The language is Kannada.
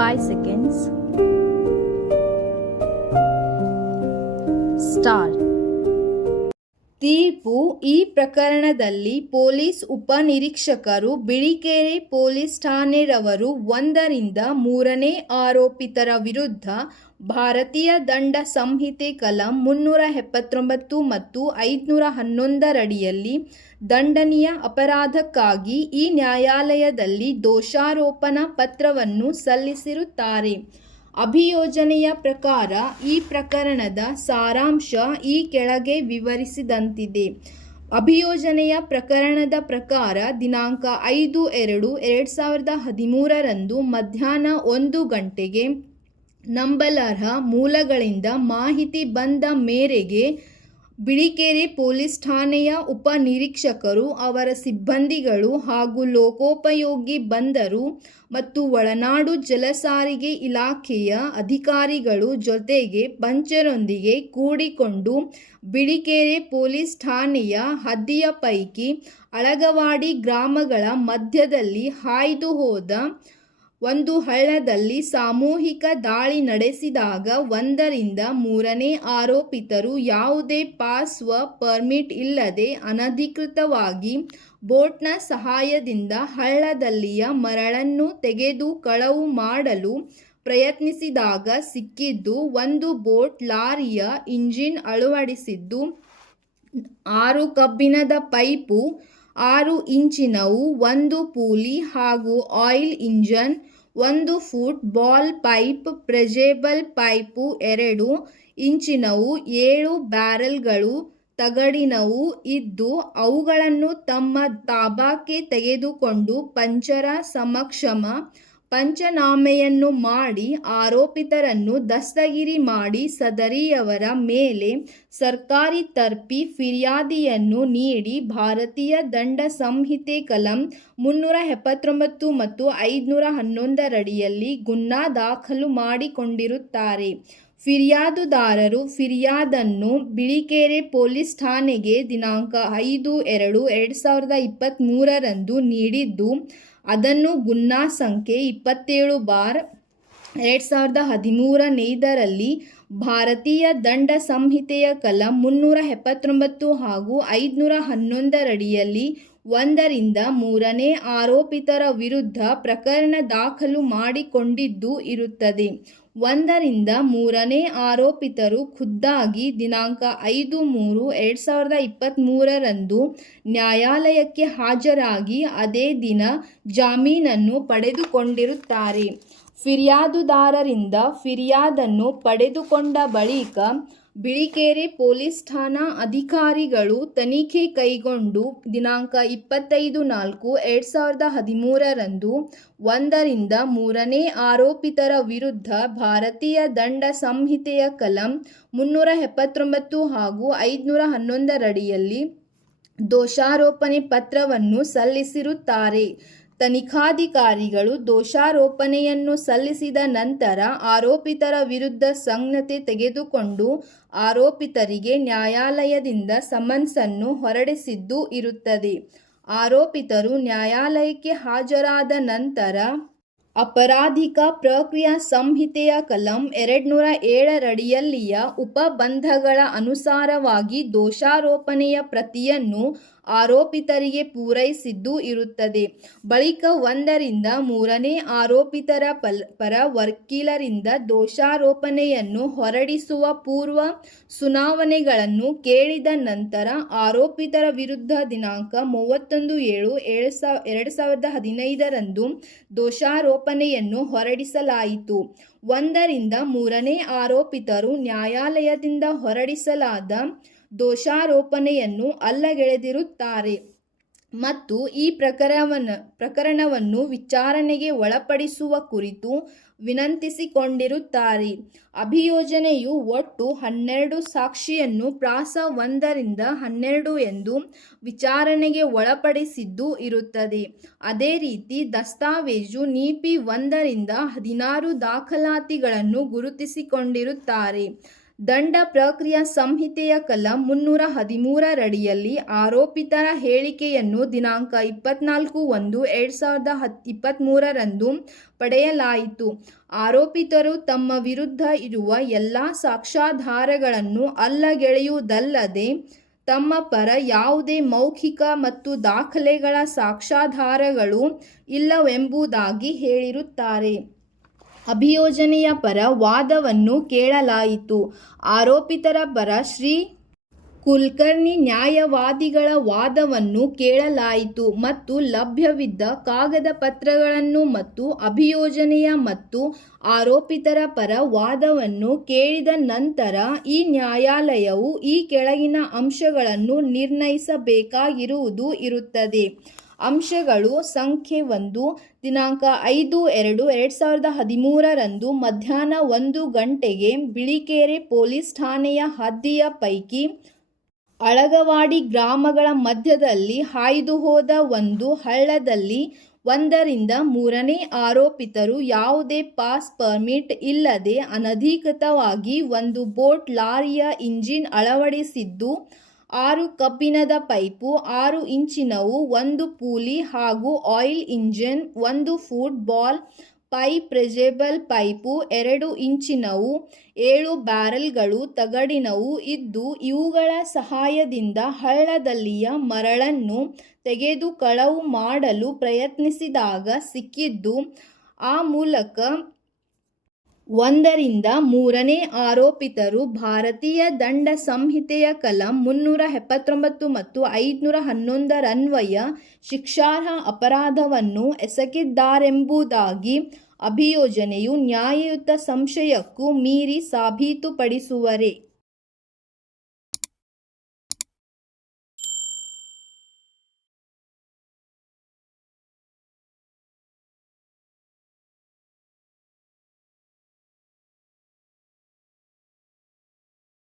5 seconds. Start. ತೀರ್ಪು. ಈ ಪ್ರಕರಣದಲ್ಲಿ ಪೊಲೀಸ್ ಉಪನಿರೀಕ್ಷಕರು ಬಿಳಿಕೆರೆ ಪೊಲೀಸ್ ಠಾಣೆರವರು 1ರಿಂದ 3ನೇ ಆರೋಪಿತರ ವಿರುದ್ಧ ಭಾರತೀಯ ದಂಡ ಸಂಹಿತೆ ಕಲಂ 379 ಮತ್ತು 511 ರಡಿಯಲ್ಲಿ ದಂಡನೀಯ ಅಪರಾಧಕ್ಕಾಗಿ ಈ ನ್ಯಾಯಾಲಯದಲ್ಲಿ ದೋಷಾರೋಪಣಾ ಪತ್ರವನ್ನು ಸಲ್ಲಿಸಿರುತ್ತಾರೆ. ಅಭಿಯೋಜನೆಯ ಪ್ರಕಾರ ಈ ಪ್ರಕರಣದ ಸಾರಾಂಶ ಈ ಕೆಳಗೆ ವಿವರಿಸಿದಂತಿದೆ. ಅಭಿಯೋಜನೆಯ ಪ್ರಕರಣದ ಪ್ರಕಾರ ದಿನಾಂಕ 5/2/2013 ಮಧ್ಯಾಹ್ನ 1 ಗಂಟೆಗೆ ನಂಬಲರ್ಹ ಮೂಲಗಳಿಂದ ಮಾಹಿತಿ ಬಂದ ಮೇರೆಗೆ ಬಿಳಿಕೆರೆ ಪೊಲೀಸ್ ಠಾಣೆಯ ಉಪನಿರೀಕ್ಷಕರು, ಅವರ ಸಿಬ್ಬಂದಿಗಳು ಹಾಗೂ ಲೋಕೋಪಯೋಗಿ ಬಂದರು ಮತ್ತು ಒಳನಾಡು ಜಲಸಾರಿಗೆ ಇಲಾಖೆಯ ಅಧಿಕಾರಿಗಳು ಜೊತೆಗೆ ಪಂಚರೊಂದಿಗೆ ಕೂಡಿಕೊಂಡು ಬಿಳಿಕೆರೆ ಪೊಲೀಸ್ ಠಾಣೆಯ ಹದ್ದಿಯ ಪೈಕಿ ಅಳಗವಾಡಿ ಗ್ರಾಮಗಳ ಮಧ್ಯದಲ್ಲಿ ಹಾಯ್ದು ಹೋದ ಒಂದು ಹಳ್ಳದಲ್ಲಿ ಸಾಮೂಹಿಕ ದಾಳಿ ನಡೆಸಿದಾಗ 1ರಿಂದ 3ನೇ ಆರೋಪಿತರು ಯಾವುದೇ ಪಾಸ್ ವ ಪರ್ಮಿಟ್ ಇಲ್ಲದೆ ಅನಧಿಕೃತವಾಗಿ ಬೋಟ್ನ ಸಹಾಯದಿಂದ ಹಳ್ಳದಲ್ಲಿಯ ಮರಳನ್ನು ತೆಗೆದು ಕಳವು ಮಾಡಲು ಪ್ರಯತ್ನಿಸಿದಾಗ ಸಿಕ್ಕಿದ್ದು ಒಂದು ಬೋಟ್ ಲಾರಿಯ ಇಂಜಿನ್ ಅಳವಡಿಸಿದ್ದು 6 ಕಬ್ಬಿಣದ ಪೈಪು 6 ಇಂಚಿನವು, 1 ಪೂಲಿ ಹಾಗೂ oil engine, 1 football pipe, ಪ್ರೆಜೇಬಲ್ ಪೈಪು 2 ಇಂಚಿನವು, 7 ಬ್ಯಾರೆಲ್ಗಳು ತಗಡಿನವು ಇದ್ದು ಅವುಗಳನ್ನು ತಮ್ಮ ತಾಬಾಕ್ಕೆ ತೆಗೆದುಕೊಂಡು ಪಂಚರ ಸಮಕ್ಷಮ ಪಂಚನಾಮೆಯನ್ನು ಮಾಡಿ ಆರೋಪಿತರನ್ನು ದಸ್ತಗಿರಿ ಮಾಡಿ ಸದರಿಯವರ ಮೇಲೆ ಸರ್ಕಾರಿ ತರ್ಪಿ ಫಿರ್ಯಾದಿಯನ್ನು ನೀಡಿ ಭಾರತೀಯ ದಂಡ ಸಂಹಿತೆ ಕಲಂ 379 ಮತ್ತು 511 ರಡಿಯಲ್ಲಿ ಗುನ್ನಾ ದಾಖಲು ಮಾಡಿಕೊಂಡಿರುತ್ತಾರೆ. ಫಿರ್ಯಾದುದಾರರು ಫಿರ್ಯಾದನ್ನು ಬಿಳಿಕೆರೆ ಪೊಲೀಸ್ ಠಾಣೆಗೆ ದಿನಾಂಕ 5/2/2023 ನೀಡಿದ್ದು ಅದನ್ನು ಗುನ್ನಾ ಸಂಖ್ಯೆ 27/2013 ಭಾರತೀಯ ದಂಡ ಸಂಹಿತೆಯ ಕಲಂ 379 ಹಾಗೂ 511 ರಡಿಯಲ್ಲಿ 1ರಿಂದ 3ನೇ ಆರೋಪಿತರ ವಿರುದ್ಧ ಪ್ರಕರಣ ದಾಖಲು ಮಾಡಿಕೊಂಡಿದ್ದು ಇರುತ್ತದೆ. 1ರಿಂದ 3ನೇ ಆರೋಪಿತರು ಖುದ್ದಾಗಿ ದಿನಾಂಕ 5/3/2023 ನ್ಯಾಯಾಲಯಕ್ಕೆ ಹಾಜರಾಗಿ ಅದೇ ದಿನ ಜಾಮೀನನ್ನು ಪಡೆದುಕೊಂಡಿರುತ್ತಾರೆ. ಫಿರ್ಯಾದುದಾರರಿಂದ ಫಿರ್ಯಾದನ್ನು ಪಡೆದುಕೊಂಡ ಬಳಿಕ ಬಿಳಿಕೆರೆ ಪೊಲೀಸ್ ಠಾಣಾ ಅಧಿಕಾರಿಗಳು ತನಿಖೆ ಕೈಗೊಂಡು ದಿನಾಂಕ 25/4/2013 1ರಿಂದ 3ನೇ ಆರೋಪಿತರ ವಿರುದ್ಧ ಭಾರತೀಯ ದಂಡ ಸಂಹಿತೆಯ ಕಲಂ 379 ಹಾಗೂ 511 ರಡಿಯಲ್ಲಿ ದೋಷಾರೋಪಣೆ ಪತ್ರವನ್ನು ಸಲ್ಲಿಸಿರುತ್ತಾರೆ. ತನಿಖಾಧಿಕಾರಿಗಳು ದೋಷಾರೋಪಣೆಯನ್ನು ಸಲ್ಲಿಸಿದ ನಂತರ ಆರೋಪಿತರ ವಿರುದ್ಧ ಸಂಜ್ಞತೆ ತೆಗೆದುಕೊಂಡು ಆರೋಪಿತರಿಗೆ ನ್ಯಾಯಾಲಯದಿಂದ ಸಮನ್ಸನ್ನು ಹೊರಡಿಸಿದ್ದು ಇರುತ್ತದೆ. ಆರೋಪಿತರು ನ್ಯಾಯಾಲಯಕ್ಕೆ ಹಾಜರಾದ ನಂತರ ಅಪರಾಧಿಕ ಪ್ರಕ್ರಿಯಾ ಸಂಹಿತೆಯ ಕಲಂ 207 ರಡಿಯಲ್ಲಿಯ ಉಪಬಂಧಗಳ ಅನುಸಾರವಾಗಿ ದೋಷಾರೋಪಣೆಯ ಪ್ರತಿಯನ್ನು ಆರೋಪಿತರಿಗೆ ಪೂರೈಸಿದ್ದು ಇರುತ್ತದೆ. ಬಳಿಕ 1ರಿಂದ 3ನೇ ಆರೋಪಿತರ ಪರ ವಕೀಲರಿಂದ ದೋಷಾರೋಪಣೆಯನ್ನು ಹೊರಡಿಸುವ ಪೂರ್ವ ಸುನಾವಣೆಗಳನ್ನು ಕೇಳಿದ ನಂತರ ಆರೋಪಿತರ ವಿರುದ್ಧ ದಿನಾಂಕ 31/7/2015 ದೋಷಾರೋಪಣೆಯನ್ನು ಹೊರಡಿಸಲಾಯಿತು. 1ರಿಂದ 3ನೇ ಆರೋಪಿತರು ನ್ಯಾಯಾಲಯದಿಂದ ಹೊರಡಿಸಲಾದ ದೋಷಾರೋಪಣೆಯನ್ನು ಅಲ್ಲಗೆಳೆದಿರುತ್ತಾರೆ ಮತ್ತು ಈ ಪ್ರಕರಣವನ್ನು ವಿಚಾರಣೆಗೆ ಒಳಪಡಿಸುವ ಕುರಿತು ವಿನಂತಿಸಿಕೊಂಡಿರುತ್ತಾರೆ. ಅಭಿಯೋಜನೆಯು ಒಟ್ಟು 12 ಸಾಕ್ಷಿಯನ್ನು ಪ್ರಾಸ 1ರಿಂದ 12 ಎಂದು ವಿಚಾರಣೆಗೆ ಒಳಪಡಿಸಿದ್ದು ಇರುತ್ತದೆ. ಅದೇ ರೀತಿ ದಸ್ತಾವೇಜು ನೀತಿ 1ರಿಂದ 16 ದಾಖಲಾತಿಗಳನ್ನು ಗುರುತಿಸಿಕೊಂಡಿರುತ್ತಾರೆ. ದಂಡ ಪ್ರಕ್ರಿಯಾ ಸಂಹಿತೆಯ ಕಲಂ 313ರಡಿಯಲ್ಲಿ ಆರೋಪಿತರ ಹೇಳಿಕೆಯನ್ನು ದಿನಾಂಕ 24/1/2023ರಂದು ಪಡೆಯಲಾಯಿತು. ಆರೋಪಿತರು ತಮ್ಮ ವಿರುದ್ಧ ಇರುವ ಎಲ್ಲ ಸಾಕ್ಷ್ಯಾಧಾರಗಳನ್ನು ಅಲ್ಲಗೆಳೆಯುವುದಲ್ಲದೆ ತಮ್ಮ ಪರ ಯಾವುದೇ ಮೌಖಿಕ ಮತ್ತು ದಾಖಲೆಗಳ ಸಾಕ್ಷ್ಯಾಧಾರಗಳು ಇಲ್ಲವೆಂಬುದಾಗಿ ಹೇಳಿರುತ್ತಾರೆ. ಅಭಿಯೋಜನೆಯ ಪರ ವಾದವನ್ನು ಕೇಳಲಾಯಿತು. ಆರೋಪಿತರ ಪರ ಶ್ರೀ ಕುಲಕರ್ಣಿ ನ್ಯಾಯವಾದಿಗಳ ವಾದವನ್ನು ಕೇಳಲಾಯಿತು ಮತ್ತು ಲಭ್ಯವಿದ್ದ ಕಾಗದ ಪತ್ರಗಳನ್ನು ಮತ್ತು ಅಭಿಯೋಜನೆಯ ಮತ್ತು ಆರೋಪಿತರ ಪರ ವಾದವನ್ನು ಕೇಳಿದ ನಂತರ ಈ ನ್ಯಾಯಾಲಯವು ಈ ಕೆಳಗಿನ ಅಂಶಗಳನ್ನು ನಿರ್ಣಯಿಸಬೇಕಾಗಿರುವುದು ಇರುತ್ತದೆ. ಅಂಶಗಳು: ಸಂಖ್ಯೆ 1, ದಿನಾಂಕ 5/2/2013ರಂದು ಮಧ್ಯಾಹ್ನ 1 ಗಂಟೆಗೆ ಬಿಳಿಕೆರೆ ಪೊಲೀಸ್ ಠಾಣೆಯ ಹದ್ದಿಯ ಪೈಕಿ ಅಳಗವಾಡಿ ಗ್ರಾಮಗಳ ಮಧ್ಯದಲ್ಲಿ ಹಾಯ್ದು ಹೋದ ಒಂದು ಹಳ್ಳದಲ್ಲಿ 1ರಿಂದ 3ನೇ ಆರೋಪಿತರು ಯಾವುದೇ ಪಾಸ್ ಪರ್ಮಿಟ್ ಇಲ್ಲದೆ ಅನಧಿಕೃತವಾಗಿ ಒಂದು ಬೋಟ್ ಲಾರಿಯ ಇಂಜಿನ್ ಅಳವಡಿಸಿದ್ದು, 6 ಕಬ್ಬಿಣದ ಪೈಪು, 6 ಇಂಚಿನವು, 1 ಪೂಲಿ ಹಾಗೂ ಆಯಿಲ್ ಇಂಜಿನ್, 1 ಫುಟ್ಬಾಲ್ ಪೈಪ್, ಪ್ರೆಜೆಬಲ್ ಪೈಪು, 2 ಇಂಚಿನವು, 7 ಬ್ಯಾರೆಲ್ಗಳು ತಗಡಿನವು ಇದ್ದು ಇವುಗಳ ಸಹಾಯದಿಂದ ಹಳ್ಳದಲ್ಲಿಯ ಮರಳನ್ನು ತೆಗೆದು ಕಳವು ಮಾಡಲು ಪ್ರಯತ್ನಿಸಿದಾಗ ಸಿಕ್ಕಿದ್ದು, ಆ ಮೂಲಕ 1ರಿಂದ 3ನೇ ಆರೋಪಿತರು ಭಾರತೀಯ ದಂಡ ಸಂಹಿತೆಯ ಕಲಂ 379 ಮತ್ತು 511ರನ್ವಯ ಶಿಕ್ಷಾರ್ಹ ಅಪರಾಧವನ್ನು ಎಸಗಿದ್ದಾರೆಂಬುದಾಗಿ ಅಭಿಯೋಜನೆಯು ನ್ಯಾಯಯುತ ಸಂಶಯಕ್ಕೂ ಮೀರಿ ಸಾಬೀತುಪಡಿಸುವರೆ.